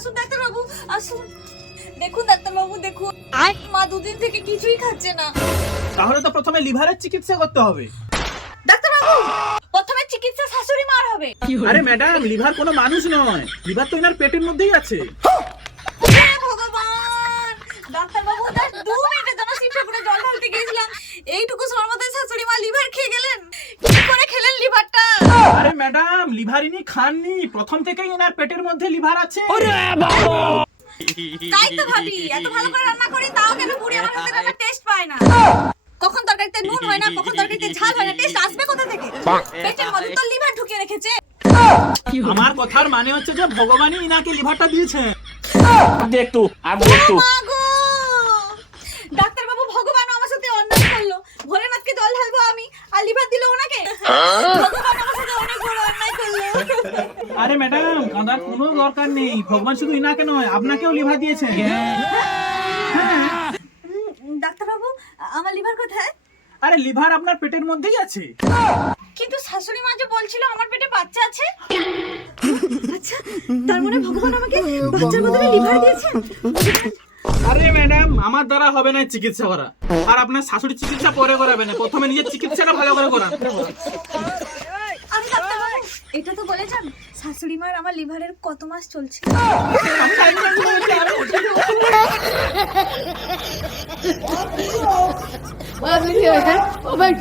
আসুন ডাক্তারবাবু আসুন। দেখুন ডাক্তারবাবু দেখুন। মা দুদিন থেকে কিছুই খাচ্ছে না। তাহলে তো প্রথমে লিভারের চিকিৎসা করতে হবে। ডাক্তারবাবু প্রথমে চিকিৎসা শাশুড়ি মার হবে। আরে ম্যাডাম লিভার কোনো মানুষ নয়। লিভার তো এনার পেটের মধ্যেই আছে। ভগবান! ডাক্তারবাবু দু মিনিটের জন্য শিব ঠাকুরের জল ঢালতে গিয়েছিলাম। এইটুকু সময় মধ্যে শাশুড়ি মা লিভার খেয়ে গেলেন কি করে খেলেন লিভারটা আরে ম্যাডাম লিভার ইনি খাননি। প্রথম থেকেই এনার পেটের মধ্যে লিভার আছে। তাই তো ভাবি এত ভালো করে রান্না করি তাও কেন বুড়ি আমার হাতের রান্নার টেস্ট পায় না? কখন তরকারিতে নুন হয় না কখন তরকারিতে ঝাল হয় না টেস্ট আসবে কোথা থেকে? পেটের মধ্যে তো লিভার ঢুকিয়ে রেখেছে। আমার কথার মানে হচ্ছে যে ভগবানই ইনাকে লিভারটা দিয়েছে। দেখ তু আর দেখ ডাক্তার বাবু ভগবান আমার সাথে অন্যায় করল। ভোলেনাথকে জল ঢালবো আমি আর লিভার দিল ওনাকে? ভগবান আমার সাথে অনেক বড় অন্যায় করল আরে ম্যাডাম কাঁদার কোনো দরকার নেই। ভগবান শুধু ইনাকে নয় আপনাকেও লিভার দিয়েছে। ডাক্তার বাবু আমার লিভার কোথায়? আরে লিভার আপনার পেটের মধ্যেই আছে। কিন্তু শাশুড়ি মা যে বলছিল আমার পেটে বাচ্চা আছে? আচ্ছা তার মানে ভগবান আমাকে বাচ্চার বদলে লিভার দিয়েছেন আরে ম্যাডাম আমার দ্বারা হবে না চিকিৎসা করা। আর আপনার শাশুড়ি চিকিৎসা পরে করাবে না। প্রথমে নিজের চিকিৎসাটা ভালো করে করান। এটা তো বলে যান শাশুড়ি মার আমার লিভারের কত মাস চলছে? Well,